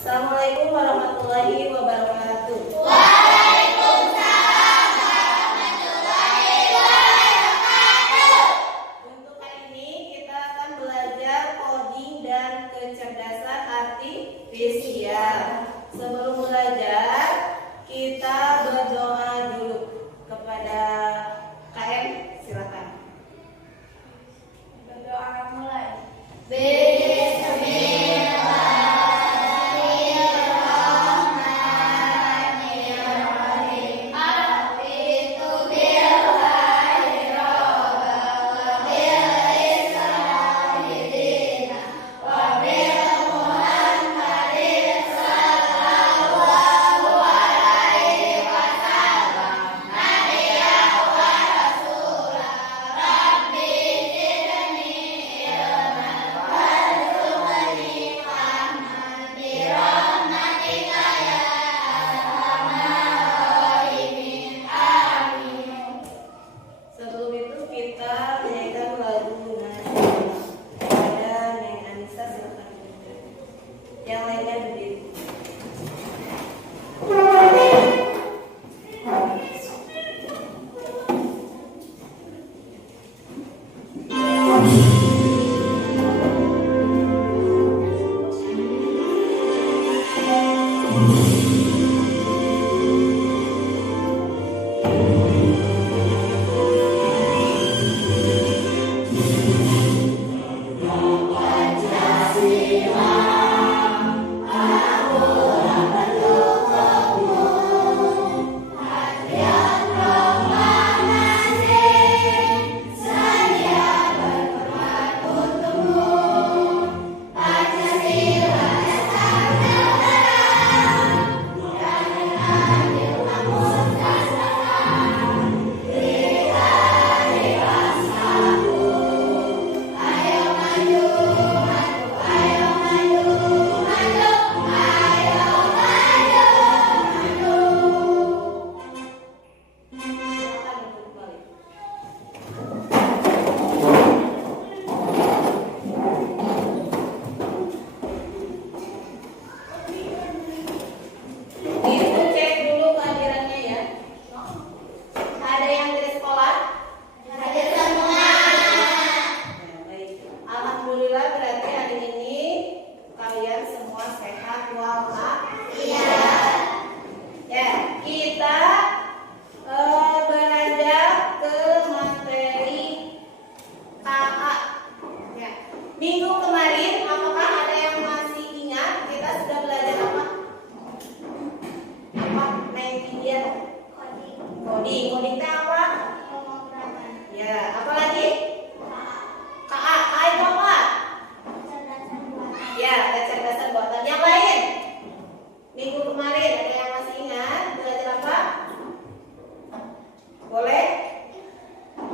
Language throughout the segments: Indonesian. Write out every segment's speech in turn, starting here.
Assalamualaikum warahmatullahi wabarakatuh. Waalaikumsalam warahmatullahi wabarakatuh. Untuk kali ini kita akan belajar coding dan kecerdasan artifisial. Sebelum belajar, kita berdoa dulu kepada KM. Silakan. Berdoa mulai. Sebelum itu kita menyanyikan lagu nasional. Ada Neng Anissa, silakan. Yang lainnya berdiri. Itu cek dulu kehadirannya ya. Ada yang dari sekolah? Hadir semua. Ya, baik. Alhamdulillah berarti hari ini kalian semua sehat walafiat. Ya, kita beranjak ke materi KA. Ya. Minggu kemarin apakah ada yang masih ingat kita sudah belajar apa? Apa? Neng Vidya. Coding. Coding itu apa? Ya, apa lagi? KA. KA itu apa? Ya, kecerdasan buatan. Yang lain? Minggu kemarin ada yang masih ingat belajar apa? Boleh?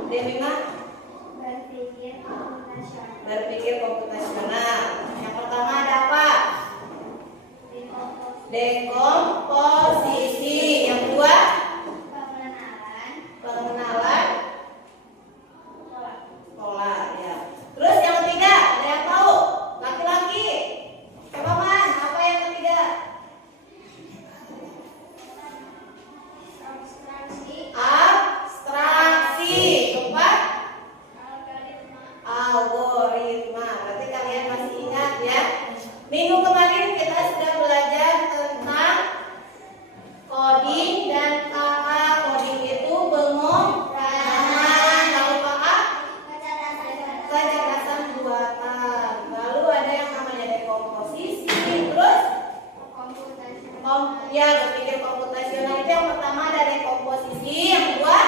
Demima? Berpikir komputasional. Yang pertama ada apa? Dekomposisi. Yang kedua? Pengenalan pola. Ya. Terus yang ketiga, ada yang tahu? Laki-laki. Coba Man, apa yang ketiga? Abstraksi. Keempat, algoritma. Berarti kalian masih ingat ya? Minggu kemarin kita sudah belajar tentang coding dan KA. Coding itu pemrograman, lalu KA kecerdasan buatan. Lalu ada yang namanya dekomposisi. Terus berpikir komputasional itu yang pertama ada dekomposisi, yang kedua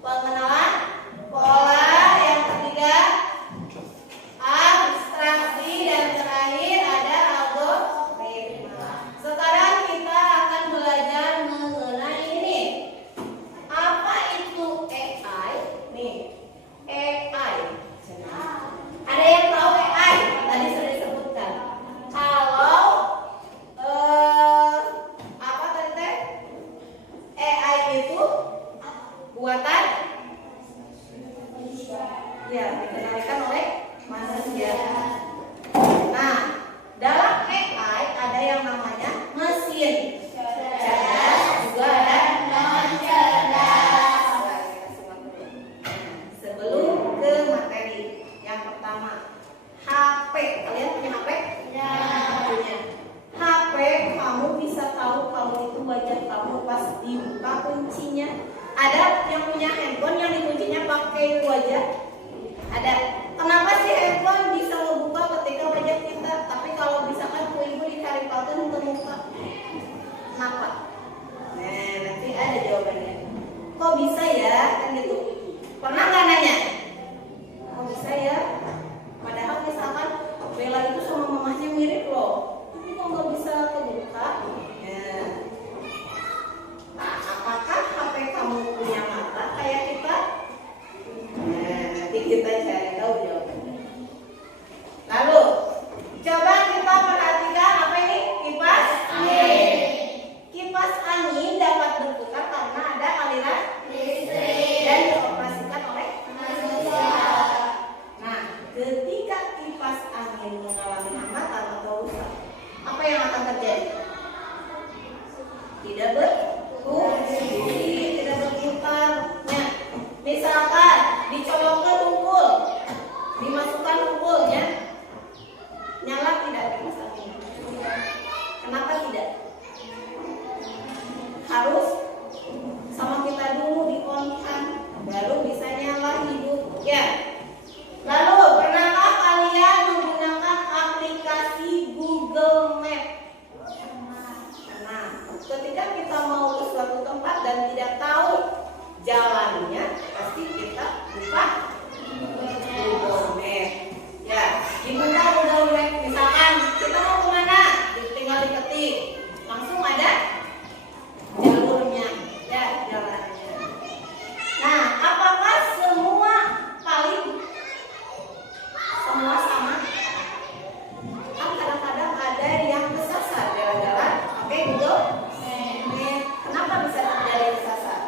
pengenalan pola, yang ketiga abstraksi. Kalian punya HP? Ya. Punya. HP kamu bisa tahu kalau itu wajah kamu pas dibuka kuncinya. Ada yang punya handphone yang dikuncinya pakai wajah? Ada. Kenapa sih handphone bisa ngebuka ketika wajah kita, tapi kalau misalkan ibu ditarik button untuk buka? Kenapa? Nah, nanti ada jawabannya. Kok bisa ya? Kan gitu. Pernah nggak nanya? Kok bisa ya? Padahal misalkan Bella itu sama mamahnya mirip loh. Tapi kok nggak bisa kebuka? Ya. Nah, apakah HP kamu punya mata kayak kita? Nah, nanti kita cari tahu jawabannya. Lalu, coba kita perhatikan apa ini? Kipas angin. Kipas angin dapat berputar karena ada aliran listrik dan dioperasikan oleh manusia. Nah, ketika kipas angin mengalami hambatan atau rusak, apa yang akan terjadi? Tidak berfungsi, tidak berputar. Ya. Misalkan dicolokkan tumpul, dimasukkan tumpulnya, nyala tidak kipas angin? Kenapa tidak? Harus sama kita dulu di-on-kan, baru bisa nyala hidup. Ya. Lalu, pernahkah kalian menggunakan aplikasi Google Map? Nah, ketika kita mau ke suatu tempat dan tidak tahu jalannya, pasti kita buka Google Map. Ya, dibuka Google Map. Misalkan kita mau kemana, tinggal diketik, langsung ada jalurnya, ya jalannya. Nah, apakah semua sama? Kan kadang-kadang ada yang kesasar jalan-jalan pakai Google Map. Kenapa bisa terjadi kesasar?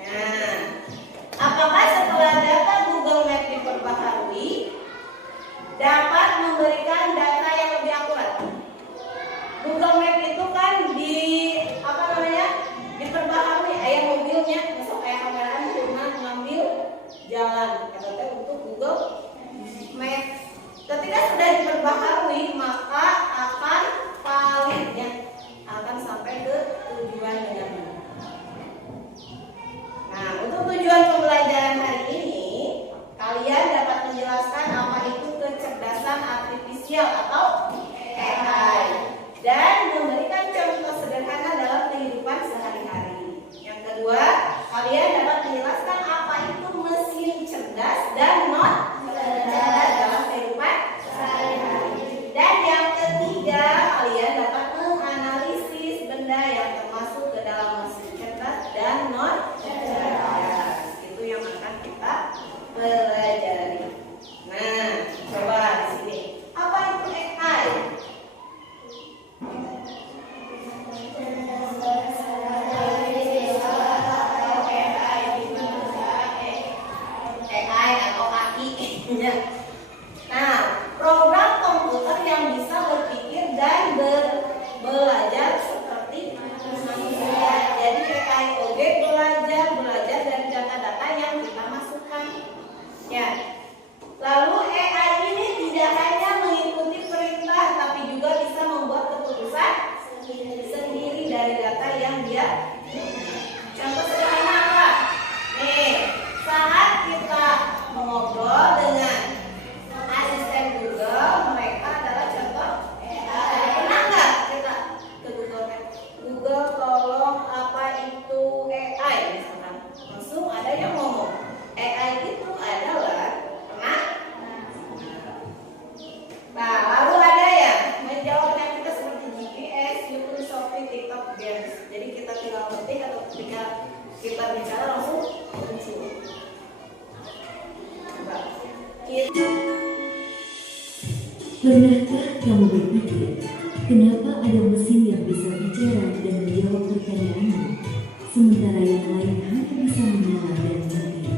Nah, apakah setelah data Google Map diperbaharui dapat memberikan data yang lebih akurat? Google Map itu kan diperbaharui, ayah mobilnya masuk kayak kameraan cuma ngambil jalan katanya untuk Google Map. Ketika sudah diperbaharui maka akan validnya, akan sampai ke tujuan dengan benar. Nah, untuk tujuan pembelajaran hari ini kalian dapat menjelaskan apa itu kecerdasan artifisial atau AI dan memberikan contoh sederhana dalam kehidupan sehari-hari. Yang kedua, kalian dapat menjelaskan apa itu mesin cerdas dan non cerdas dalam kehidupan sehari-hari. Dan yang ketiga, kalian dapat menganalisis benda yang termasuk ke dalam mesin cerdas dan non cerdas. Itu yang akan kita pelajari. Nah, coba di sini. Apa itu AI? AI atau AI. Nah, program komputer yang bisa berpikir dan belajar seperti manusia. Jadi AI belajar dari data-data yang kita masukkan. Ya. Lalu AI ini tidak hanya mengikuti perintah, tapi juga bisa membuat keputusan sendiri dari data yang dia. Contoh sederhana apa? Nih, saat kita mengobrol dengan asisten Google, mereka adalah contoh AI. Pernah nggak kita ke Google Map? Google tolong apa itu AI? Misalkan langsung ada yang ngomong. AI itu adalah nah, lalu ada ya menjawabnya kita seperti GPS, YouTube, Shopee, TikTok, Games. Jadi kita tinggal ketik atau ketika kita bicara langsung muncul. Coba. Pernahkah kamu berpikir kenapa ada mesin yang bisa bicara dan menjawab pertanyaanmu, sementara yang lain hanya bisa menyala dan mati?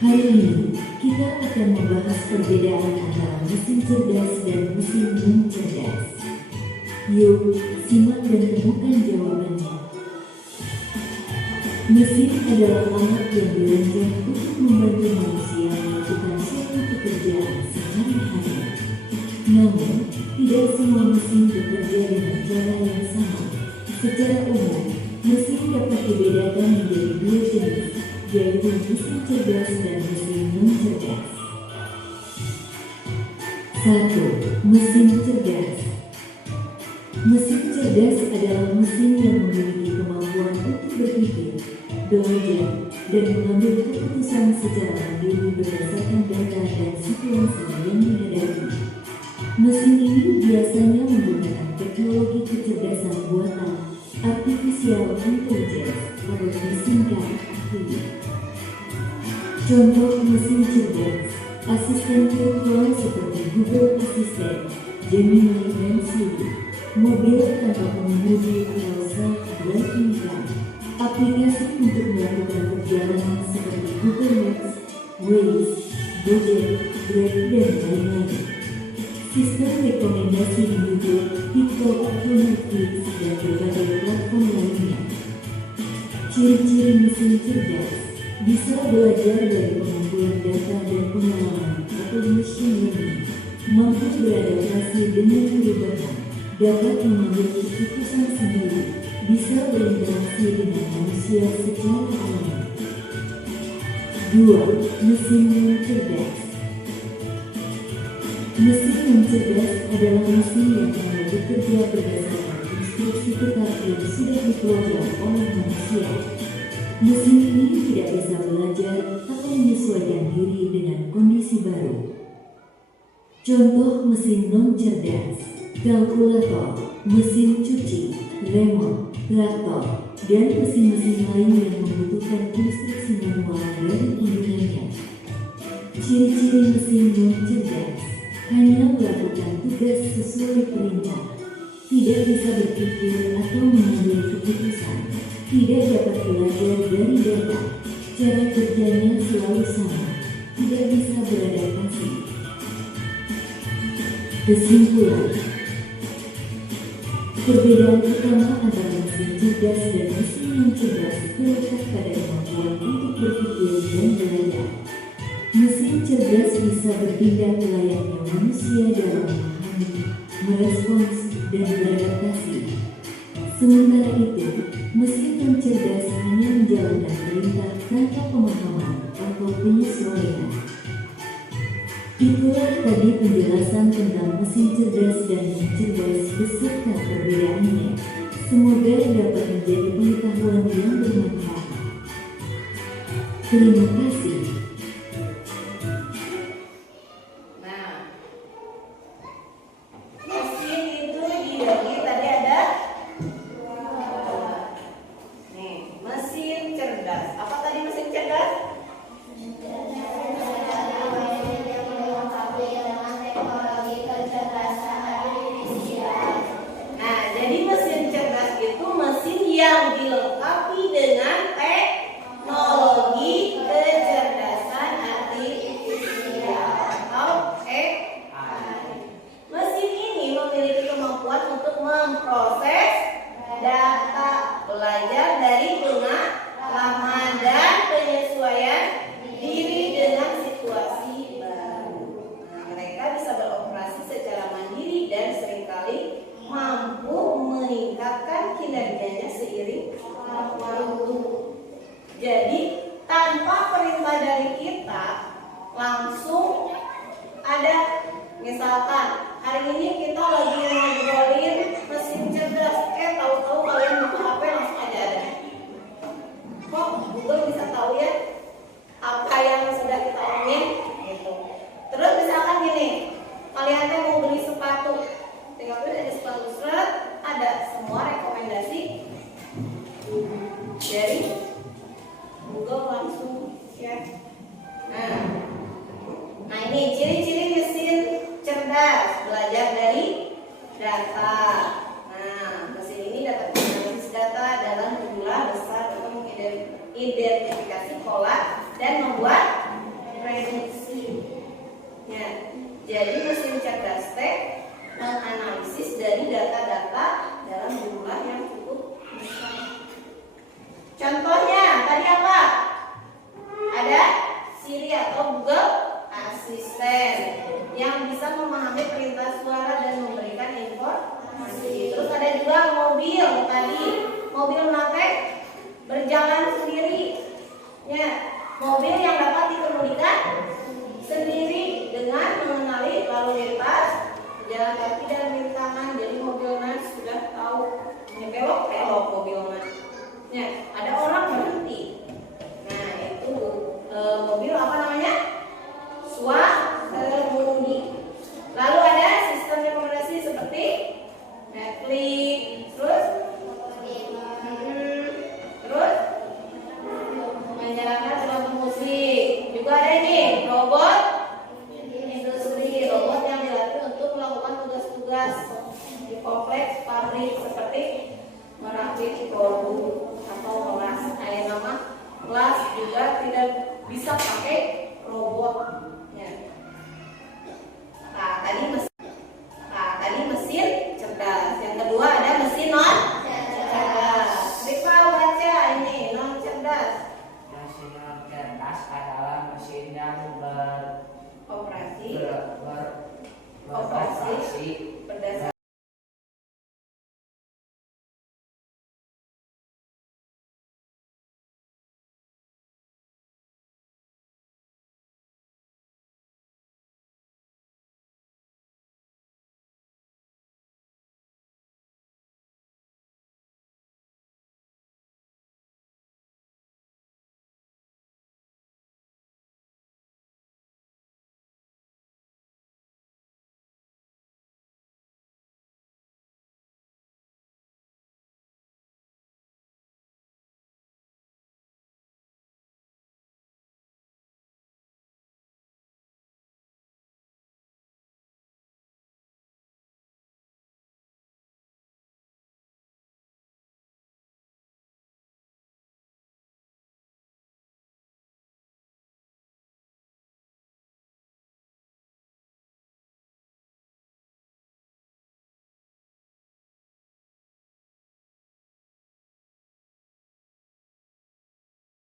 Hari ini kita akan membahas perbedaan antara mesin cerdas dan mesin non cerdas. Yuk, simak dan temukan jawabannya. Mesin adalah alat yang dirancang untuk membantu manusia melakukan suatu pekerjaan sehari-hari. Namun, tidak semua mesin bekerja dengan cara yang sama. Secara umum, mesin dapat dibedakan menjadi dua jenis, yaitu mesin cerdas dan mesin non-cerdas. 1. Mesin cerdas. Mesin cerdas adalah mesin yang memiliki kemampuan untuk berpikir, belajar, dan mengambil keputusan secara mandiri berdasarkan data dan situasi yang dihadapi. Mesin ini biasanya menggunakan teknologi kecerdasan buatan artificial intelligence atau disingkat AI. Contoh mesin cerdas, asisten virtual seperti Google Assistant, Gemini, dan Siri, mobil tanpa pengemudi atau self-driving car, aplikasi untuk melakukan perjalanan seperti Google Maps, Waze, Gojek, Grab, dan lain-lain. Sistem rekomendasi di YouTube, TikTok, Netflix, dan berbagai platform lainnya. Ciri-ciri mesin cerdas bisa belajar dari pengumpulan data dan pengalaman atau machine learning, mampu beradaptasi dengan perubahan, dapat mengambil keputusan sendiri, bisa berinteraksi dengan manusia secara alami. 2. Mesin non-cerdas. Mesin non-cerdas adalah mesin yang hanya bekerja berdasarkan instruksi tetap yang sudah diprogram oleh manusia. Mesin ini tidak bisa belajar atau menyesuaikan diri dengan kondisi baru. Contoh mesin non-cerdas: kalkulator, mesin cuci, remote, traktor, dan mesin-mesin lain yang membutuhkan instruksi manual dari penggunanya. Ciri-ciri mesin non-cerdas: hanya melakukan tugas sesuai perintah, tidak bisa berpikir atau mengambil keputusan, tidak dapat belajar dari data, cara kerjanya selalu sama, tidak bisa beradaptasi. Kesimpulan: perbedaan utama antara mesin cerdas dan mesin non-cerdas terletak pada kemampuan untuk berpikir dan belajar. Mesin cerdas bisa bertindak layaknya manusia dalam memahami, merespons, dan beradaptasi. Sementara itu, mesin non-cerdas hanya menjalankan perintah tanpa pemahaman atau penyesuaian. Itulah tadi penjelasan tentang mesin cerdas dan non-cerdas beserta perbedaannya. Semoga dapat menjadi pengetahuan yang bermanfaat. Terima kasih. Mesin itu dibagi tadi ada mesin cerdas. Apa tadi mesin cerdas? Nah, jadi mesin cerdas itu mesin yang dilengkapi dengan teknologi kecerdasan artifisial atau AI. Mesin ini memiliki kemampuan untuk memproses data, belajar dari pengalaman, dan penyesuaian diri dengan situasi baru. Nah, mereka bisa beroperasi secara mandiri dan seringkali mampu meningkatkan kinerjanya seiring waktu. Jadi, tanpa perintah dari kita, langsung ada, misalkan hari ini kita lagi ngobrolin mesin cerdas, tahu-tahu kalian buka HP langsung aja ada. Kok Google bisa tahu ya apa yang sudah kita omongin gitu. Terus misalkan gini, kalian tuh mau beli sepatu, tinggal beli ada sepatu seret, ada semua rekomendasi dari Google langsung ya. Nah ini ciri-ciri mesin cerdas: belajar dari data. Nah, mesin ini dapat menganalisis data dalam jumlah besar untuk mengidentifikasi pola dan membuat prediksi. Ya, jadi mesin cerdas menganalisis dari data-data dalam jumlah yang cukup besar. Contohnya tadi apa? Ada Siri atau Google Assistant yang bisa memahami perintah suara dan memberikan informasi. Terus ada juga mobil tadi, mobil naik berjalan sendiri. Ya, mobil yang dapat dikemudikan sendiri dengan mengenali lalu lintas, jalan kaki dan rintangan. Jadi mobilnya sudah tahu, ini belok mobilnya. Ya, ada orang berhenti. Nah, itu mobil apa namanya? Swatemudi. Lalu ada sistem rekomendasi seperti Netflix, terus menjalankan suatu musik. Juga ada ini robot industri, robot yang dilatih untuk melakukan tugas-tugas di kompleks pabrik seperti merakit produk atau melas. Kayak nama kelas juga tidak bisa pakai robotnya. Tadi mesin cerdas. Yang kedua ada mesin non cerdas. Rival baca ini non cerdas. Mesin non cerdas adalah mesin yang Operasi beroperasi berdasarkan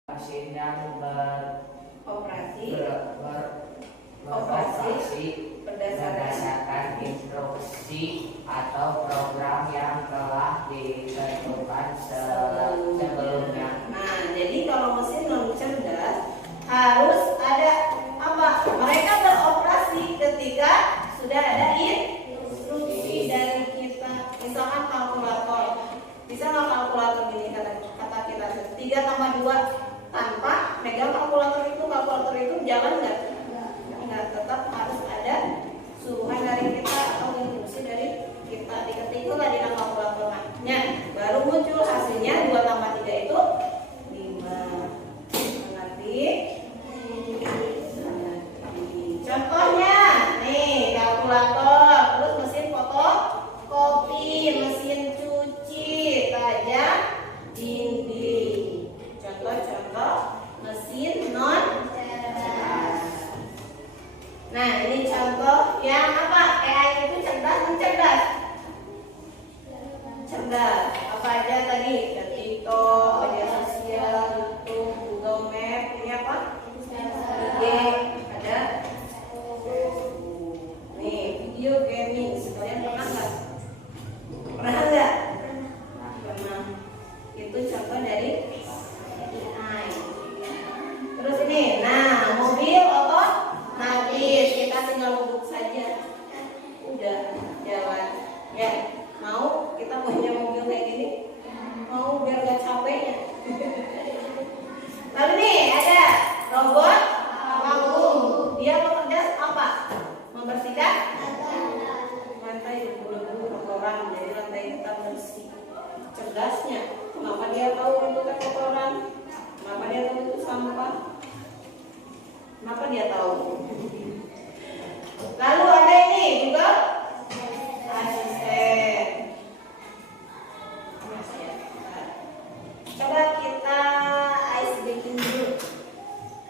mesin yang operasi beroperasi berdasarkan berdasarkan instruksi atau program yang telah ditentukan sebelumnya. Nah, jadi kalau mesin non cerdas harus ada apa? Mereka beroperasi ketika sudah ada instruksi dari kita. Misalkan kalkulator. Bisa nggak kalkulator ini kata kita 3+2 tanpa megang kalkulator itu jalan nggak? Nggak, tetap harus ada suruhan dari kita atau instruksi dari kita. Diketiklah di dalam kalkulatornya, baru muncul hasilnya 2+3 itu 5. Nanti contohnya nih kalkulator, terus mesin fotokopi, mesin cuci, tajam dinding. Contoh-contoh mesin non cerdas. Nah, ini contoh yang apa? AI itu cerdas dan cerdas. Cerdas. Apa aja tadi? Ada TikTok, media sosial, YouTube, Google Map, ini apa? IG, ada nih video gaming. Sekalian pernah nggak? Pernah nggak? Pernah. Itu contoh dari AI. Terus ini, nah mobil otomatis kita tinggal duduk saja, udah jalan. Ya, mau kita punya mobil kayak gini, mau biar gak capek ya. Lalu nih ada robot vakum. Dia bekerja apa? Membersihkan lantai debu-debu kotoran, jadi lantai kita bersih. Cerdasnya, kenapa dia tahu itu kotoran? Kenapa dia tahu itu sampah? Kenapa dia tahu? Lalu ada ini juga asisten. Coba kita ice breaking dulu.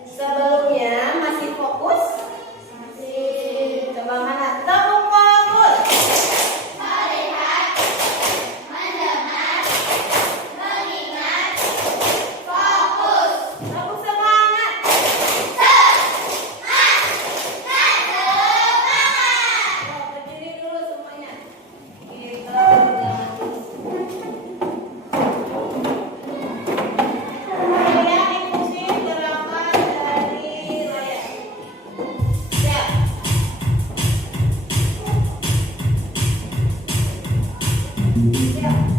Sebelumnya masih fokus? Masih. Coba mana? Tepuk fokus. Melihat, mendengar, mengingat, fokus. Tepuk semangat. Semangat. Tarik.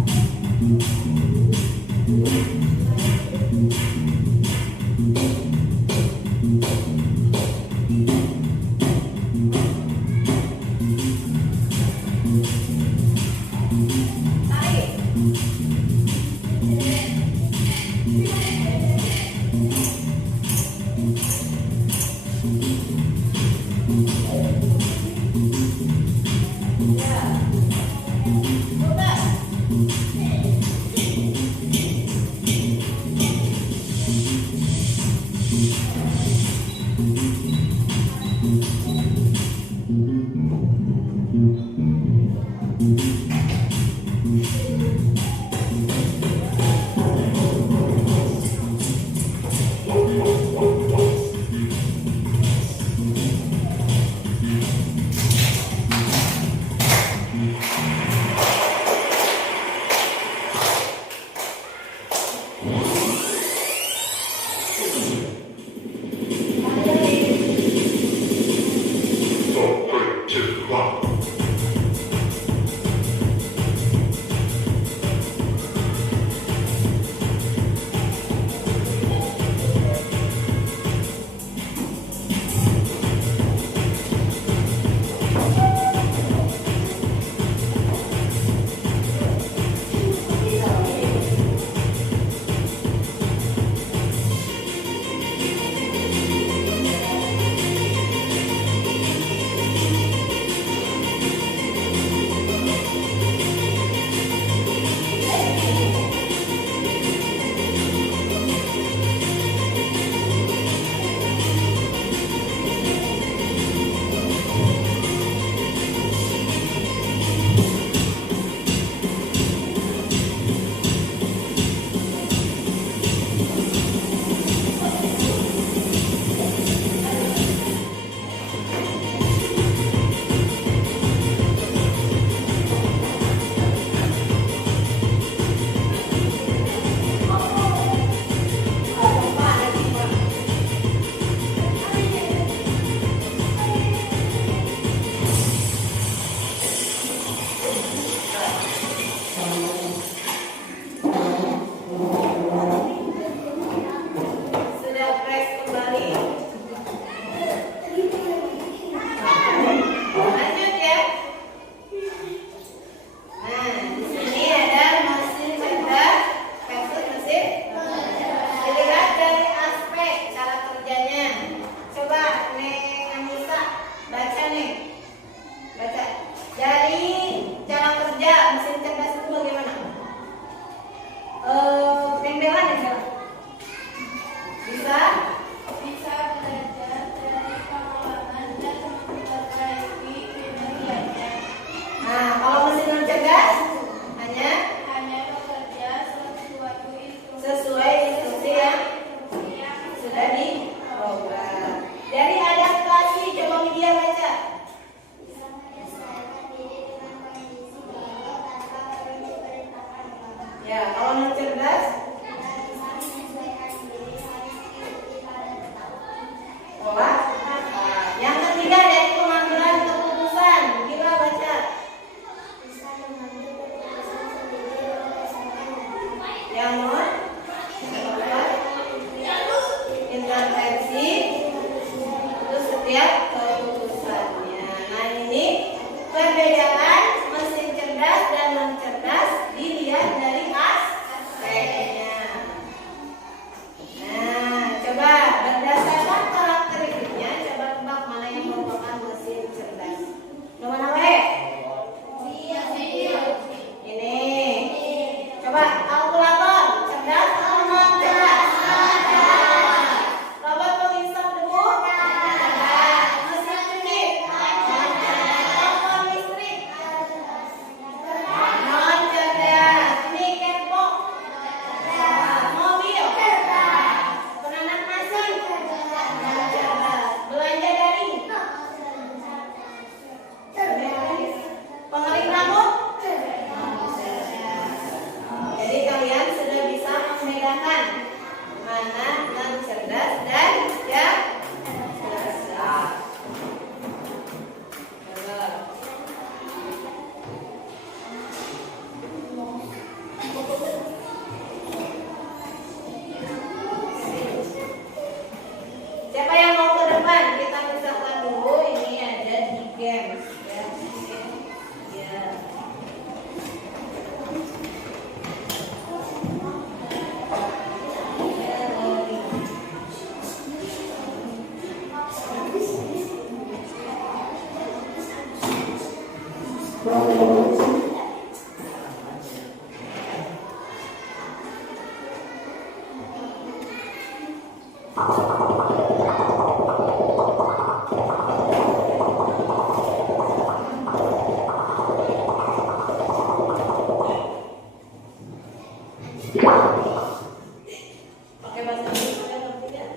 Pakai bahasa Indonesia atau tidak?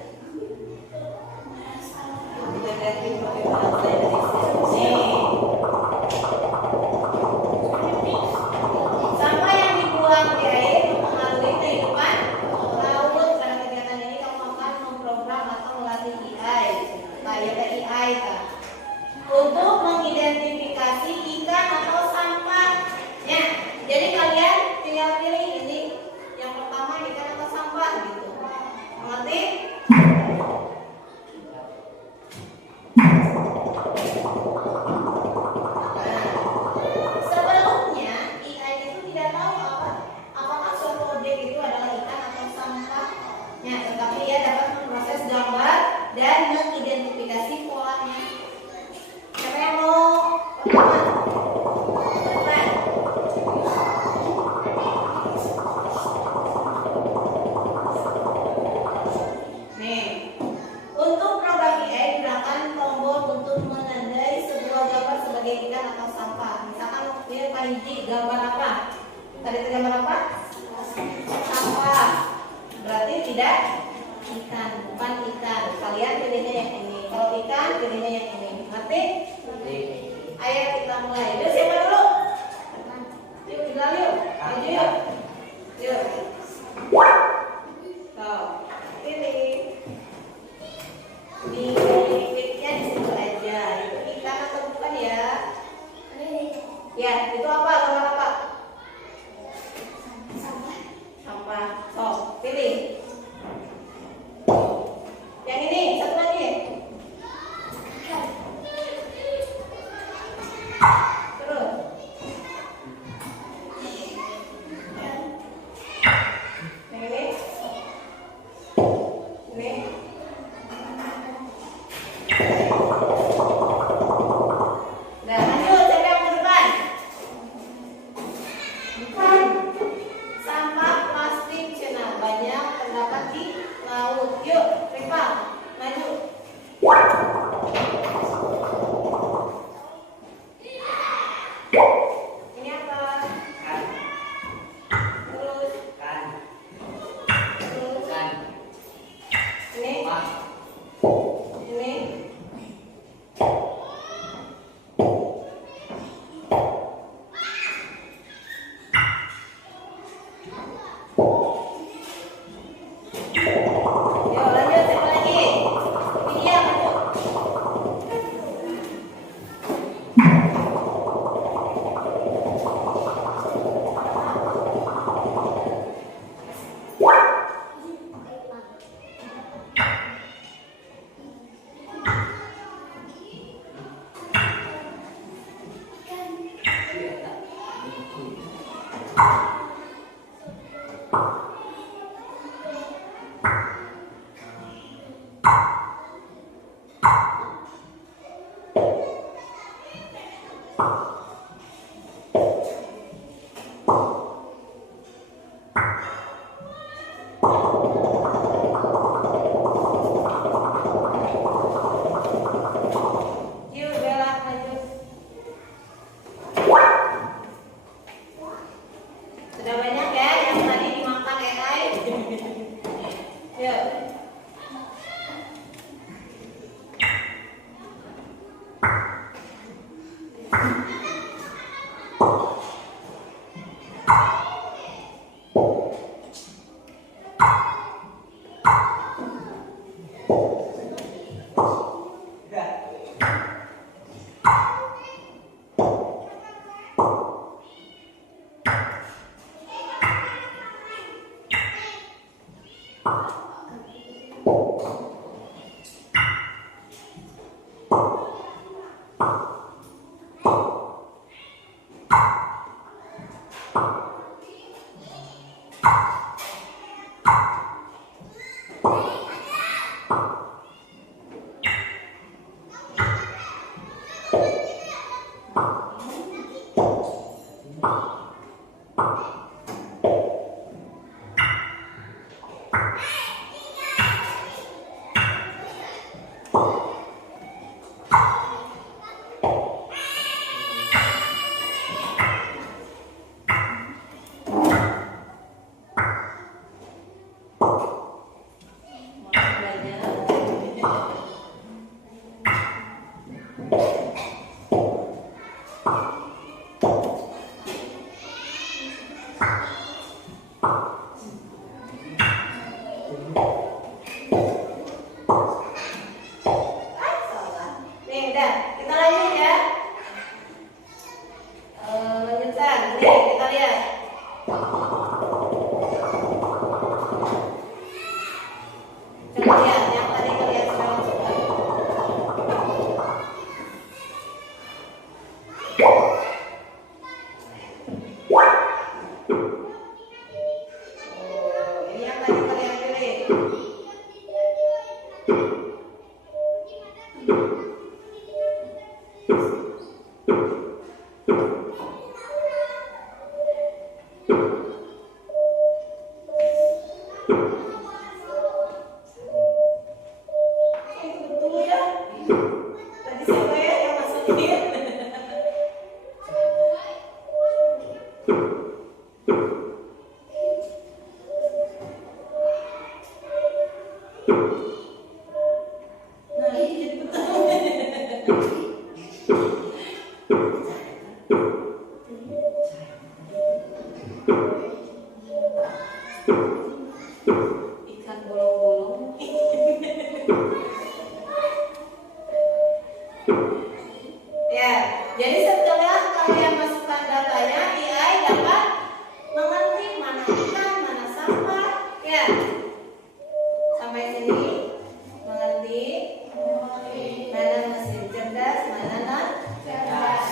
Kita ganti pakai bahasa Indonesia. Nih. Sampah yang dibuang di air mempengaruhi kehidupan laut. Pada kegiatan ini kamu akan memprogram atau melatih AI. Kayak AI kan. Untuk mengidentifikasi ikan atau sampahnya. Jadi kalian tinggal pilih ini. Yang pertama ikan atau sampah gitu. Mengerti? Sebelumnya AI itu tidak tahu apakah suatu objek itu adalah ikan atau sampahnya, tetapi ia dapat memproses gambar dan mengidentifikasi polanya. Siapa yang mau pertama? Depan. Nih, untuk program AI gunakan tombol untuk menandai sebuah gambar sebagai ikan atau sampah. Misalkan dia panji gambar apa? Tadi itu gambar apa? Sampah. Berarti tidak ikan, bukan ikan. Kalian pilihnya yang ini. Kalau ikan pilihnya yang ini. Ngerti? Ayo kita mulai. Yuk siapa dulu? Yuk kita yuk. Maju yuk. Yuk. Tuh, pilih. Di titiknya di situ aja. Itu ikan atau bukan ya? Ya, itu apa? Gambar apa? Sampah. Sok, pilih. Yang ini, satu lagi. Terus. Yang ini. Ini. Nah, lanjut, siapa yang ke depan? Sampah plastik cina banyak terdapat di laut. Yuk, Rifa, maju. Ini apa? Terus, terus. Ini. Ini. Yuk lanjut, siapa lagi? Widya, maju. Yuk Bella, maju. Ini yang tadi kalian pilih. Betul ya? Tadi siapa ya yang masukin? Nah, ini jadi betul. Ikan bolong-bolong. Ya, jadi setelah kalian masukkan datanya, AI dapat mengerti mana ikan, mana sampah. Ya, sampai sini mengerti mana mesin cerdas, mana non cerdas.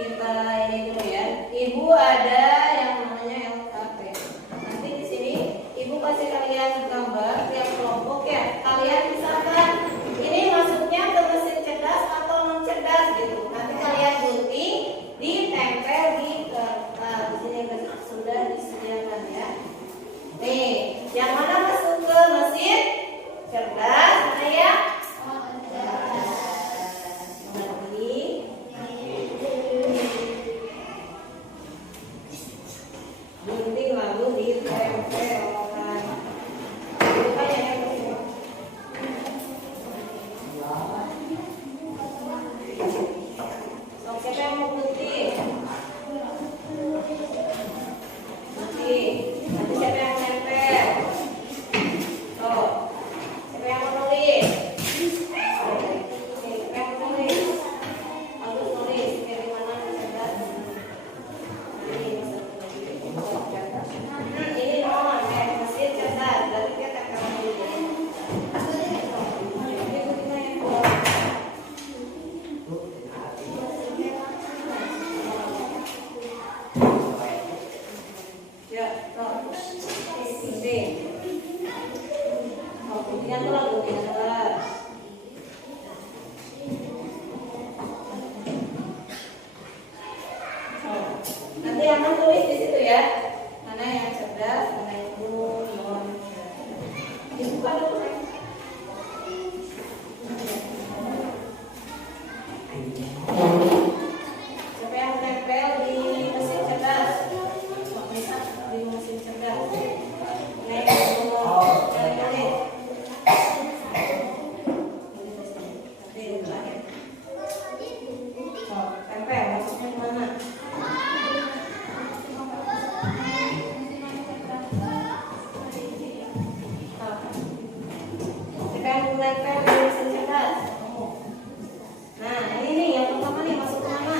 Kita ini dulu ya. Ibu ada yang namanya LKP. Nanti di sini ibu kasih kalian gambar tiap kelompok ya. Kalian misalkan ini masuknya ke mesin cerdas atau non cerdas gitu. Nanti kalian gunting, ditempel di kertas. Di sini sudah disediakan ya. Nih, yang mana masuk ke mesin cerdas? Mana ya? Mengerti? Gunting lalu ditempelkan. Bukan ya? So, siapa yang mau gunting? Gunting. Nanti siapa yang nempel? Oh, siapa yang mau nulis? Oke, siapa yang mau nulis? Bagus nulis. Dari mana cerdas? Ini non ya, mesin cerdas. Berarti kita tempel dulu. Ini guntingnya yang bawah. Ya, no. Gunting. Oh, guntingan tuh lah guntingan keras. Oh, nanti aman tulis di situ ya. Mana yang cerdas, mana yang non cerdas. Dibuka dulu kan. Siapa yang nempel di mesin cerdas? Bisa di mesin cerdas. Naik dulu, cari. Nanti terakhir. Oh, tempel masuknya kemana? Siapa yang nempel di mesin cerdas? Nah, ini nih yang pertama nih masuk ke mana?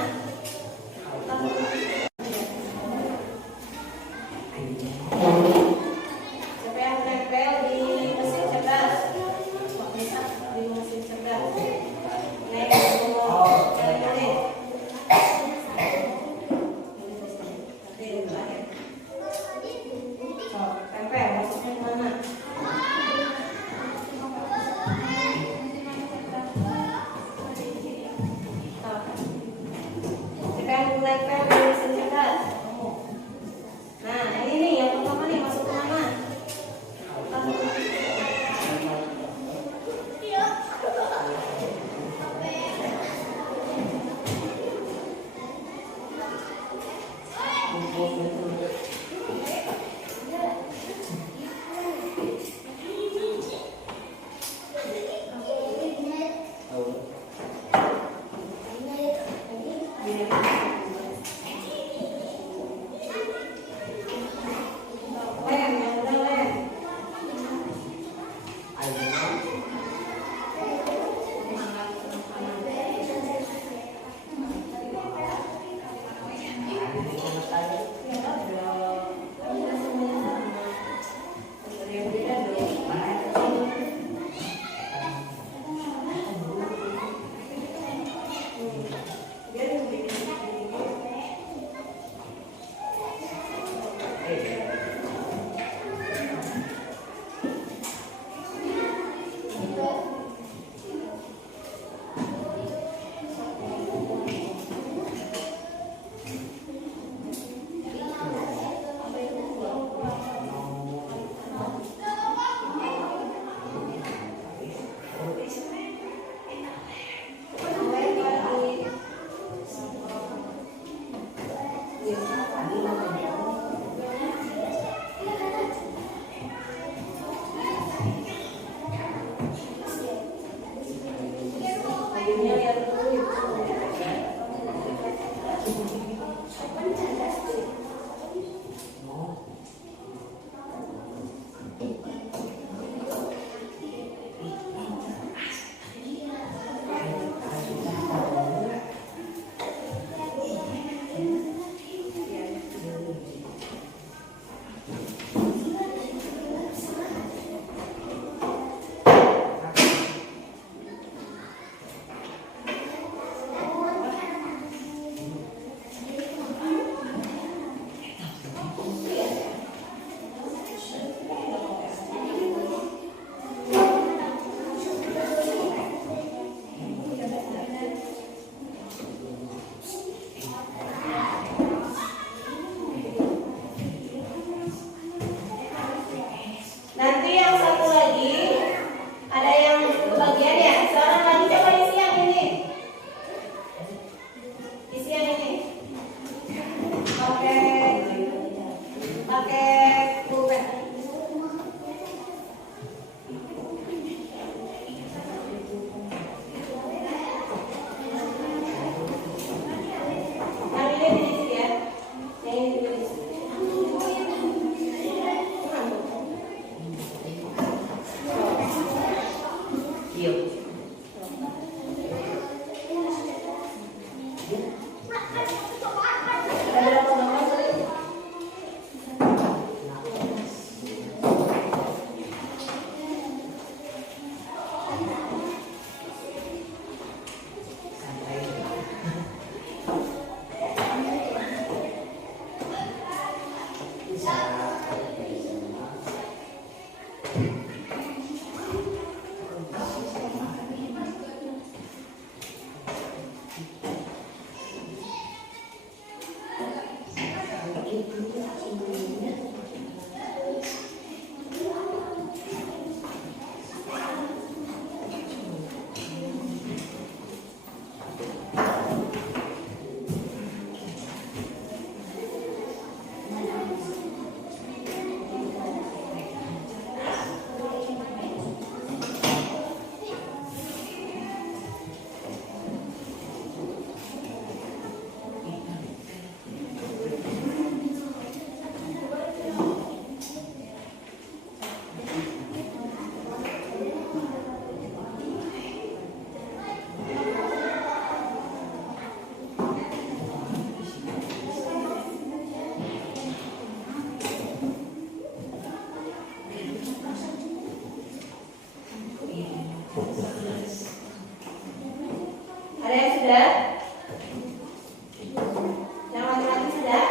Siapa yang nempel di mesin cerdas? Bisa di mesin cerdas. Naik dulu, cari. Nanti terakhir. Oh, tempel masuknya kemana? Siapa yang nempel di mesin cerdas? Nah, ini nih yang pertama nih masuk ke mana? Lem, yang udah lem. Ada yang beda dong. Ada yang sudah? Yang laki-laki sudah?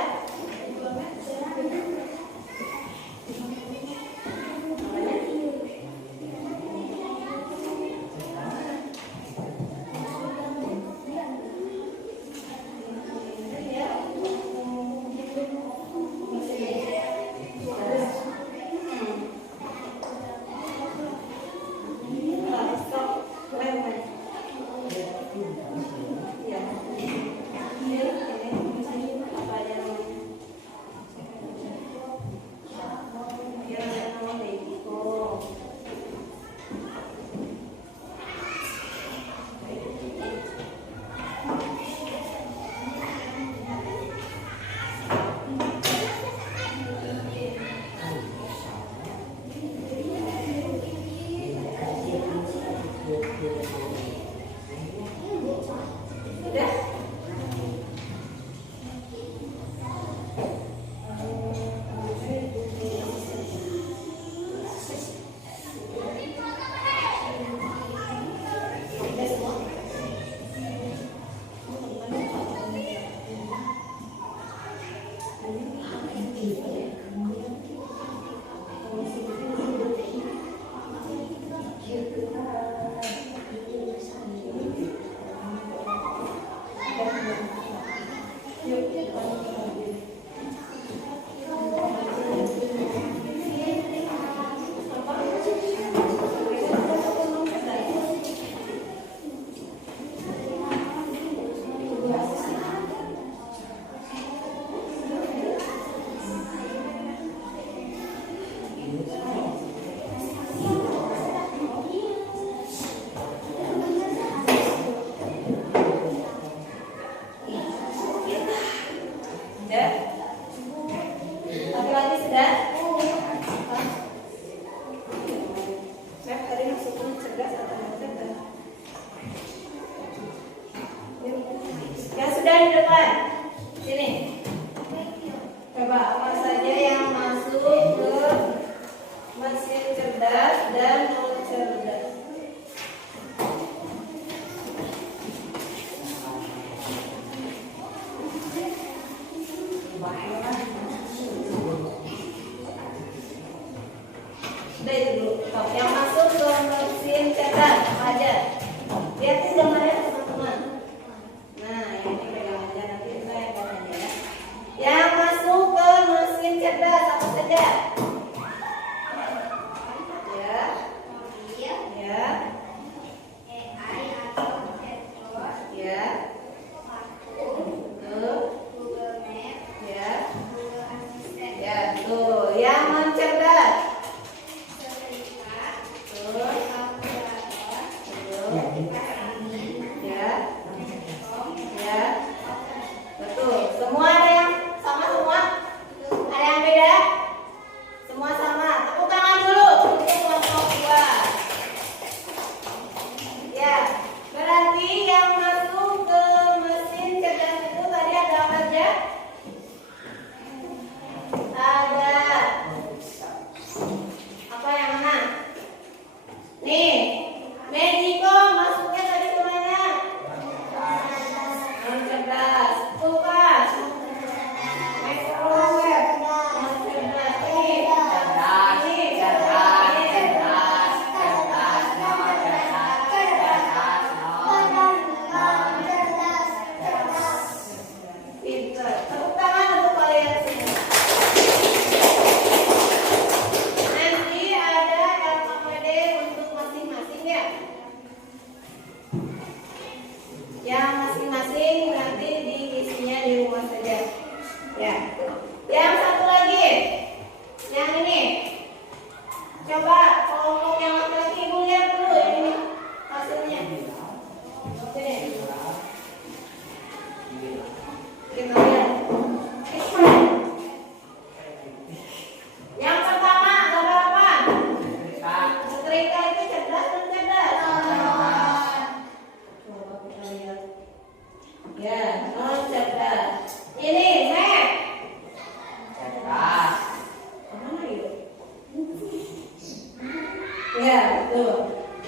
Udah itu dulu. Yang masuk ke mesin cetak apa aja? Lihat gambarnya teman-teman. Nah, yang ini pegang aja, nanti saya pegang aja ya. Yang masuk ke mesin cerdas apa saja? Ya. Ya. Ya. Ya, tuh. Yang mencerdas. Ya. Ya. Betul. Semua ada yang sama semua? Ada yang beda? Semua sama. Tepuk tangan dulu untuk kelompok 2. Ya. Berarti yang masuk ke mesin cerdas itu tadi ada apa aja? Ada apa yang mana? Nih,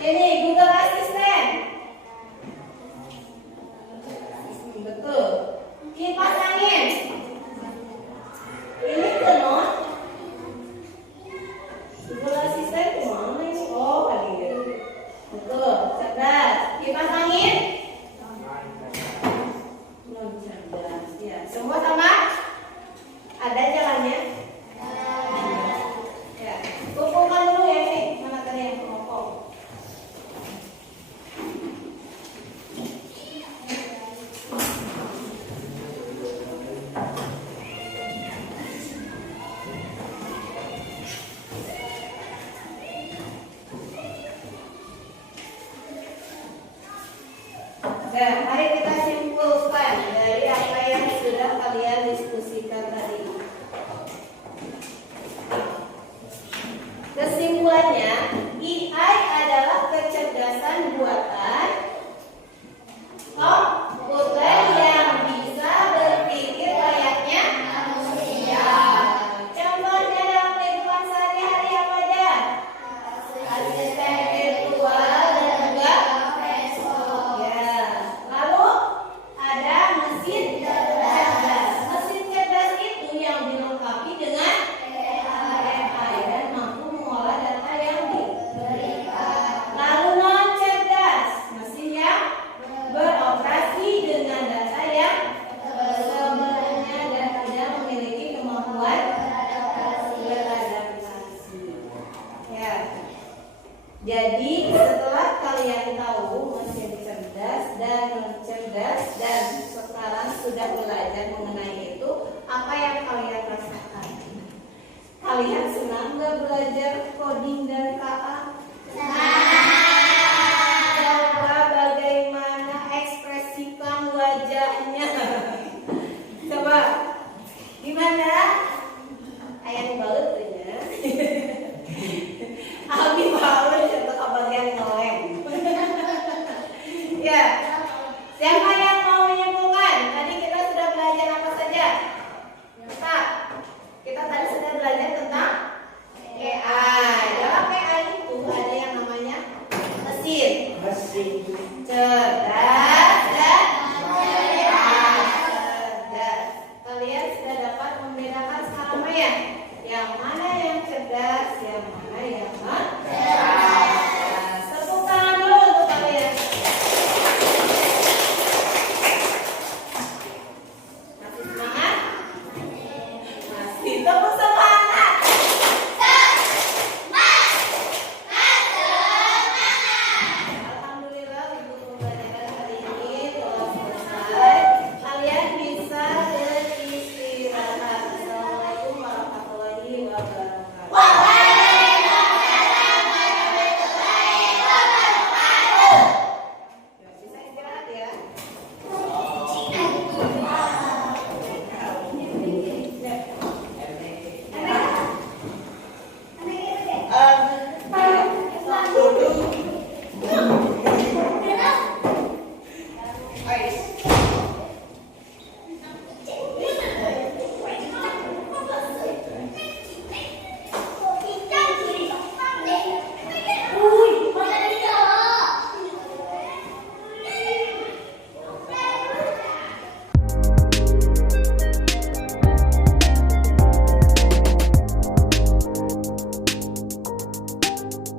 Ini Google Assistant. Betul. Kipas angin. Ini tenon. Google Assistant kemana ini? Oh, kali ini. Betul. Cerdas. Kipas angin. Non cerdas. Ya. Semua sama? Ada jalannya? Ya. Kumpulkan dulu ya ini. Mana tadi yang kelompok? Nah, mari kita simpulkan dari apa yang sudah kalian diskusikan tadi. Kesimpulannya, AI adalah kecerdasan buatan komputer yang bisa berpikir layaknya manusia. Contohnya dalam kehidupan sehari-hari apa aja? Asisten virtual dan juga ya. Lalu ada mesin cerdas. Mesin cerdas itu yang dilengkapi dengan AI dan mampu mengolah data yang diberikan. Lalu non cerdas, mesin yang beroperasi dengan data yang sebenarnya dan tidak memiliki kemampuan beradaptasi. Ya. Jadi setelah kalian tahu mesin cerdas dan non cerdas dan sekarang sudah belajar mengenai itu, apa yang kalian rasakan? Kalian senang nggak belajar coding dan KA? Coba bagaimana ekspresikan wajahnya. Coba gimana? Ayang baut ya. Abi baru contoh kebagian ngelem. Ya. Siapa yang mau menyimpulkan? Tadi kita sudah belajar apa saja? Tetap. Kita tadi sudah belajar tentang AI. Dalam AI itu ada yang namanya mesin cerdas.